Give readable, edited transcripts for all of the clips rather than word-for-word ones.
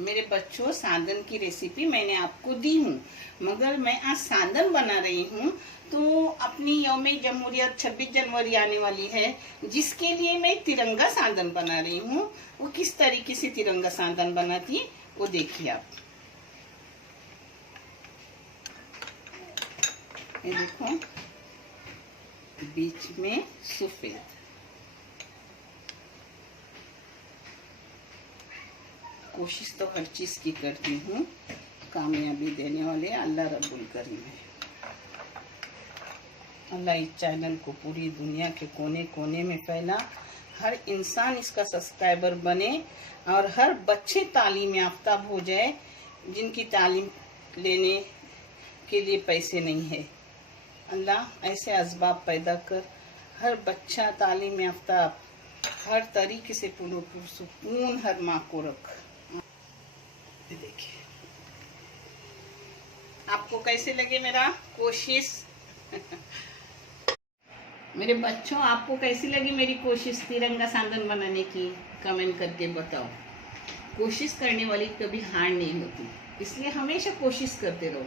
मेरे बच्चों, सादन की रेसिपी मैंने आपको दी हूँ, मगर मैं आज सादन बना रही हूँ। तो अपनी यौम जमहूरियत 26 जनवरी आने वाली है, जिसके लिए मैं तिरंगा सादन बना रही हूँ। वो किस तरीके से तिरंगा सादन बनाती वो देखिए आप। ये देखो, बीच में सफेद, कोशिश तो हर चीज की करती हूँ, कामयाबी देने वाले अल्लाह रब्बुल करीम है। अल्लाह इस चैनल को पूरी दुनिया के कोने कोने में फैला, हर इंसान इसका सब्सक्राइबर बने और हर बच्चे तालीम याफ्ता हो जाए, जिनकी तालीम लेने के लिए पैसे नहीं है। अल्लाह ऐसे असबाब पैदा कर, हर बच्चा तालीम याफ्ता हर तरीके से सुकून हर माँ को रख। देखिए आपको कैसे लगे मेरा कोशिश मेरे बच्चों, आपको कैसी लगी मेरी कोशिश तिरंगा सादन बनाने की? कमेंट करके बताओ। कोशिश करने वाली कभी हार नहीं होती, इसलिए हमेशा कोशिश करते रहो।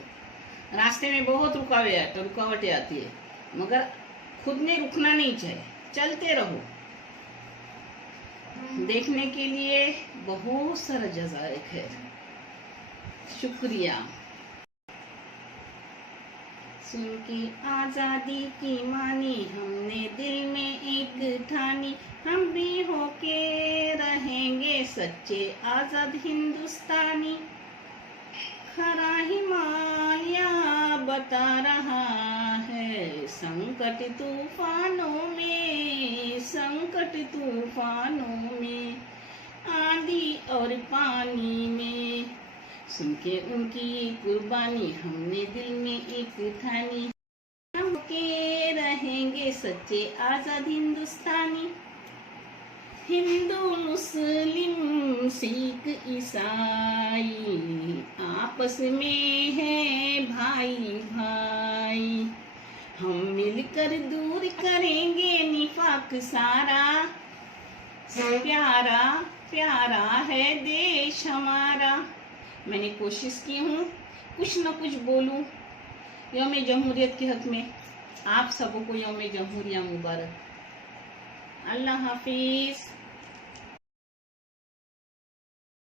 रास्ते में बहुत रुकावटें आती है, मगर खुद ने रुकना नहीं चाहिए, चलते रहो। देखने के लिए बहुत सारा जज़ाए खैर, शुक्रिया। सुन के आजादी की मानी, हमने दिल में एक ठानी, हम भी होके रहेंगे सच्चे आजाद हिंदुस्तानी। खरा हिमालय बता रहा है, संकट तूफानों में, आंधी और पानी में, सुन के उनकी कुर्बानी, हमने दिल में एक ठानी, हम के रहेंगे सच्चे आजाद हिंदुस्तानी। हिंदू मुस्लिम सिख ईसाई आपस में है भाई भाई, हम मिलकर दूर करेंगे निफाक सारा, प्यारा प्यारा है देश हमारा। मैंने कोशिश की हूँ कुछ न कुछ बोलूँ यौम जमहूरियत के हक में। आप सबको यौम जमहूरिया मुबारक। अल्लाह हाफिज।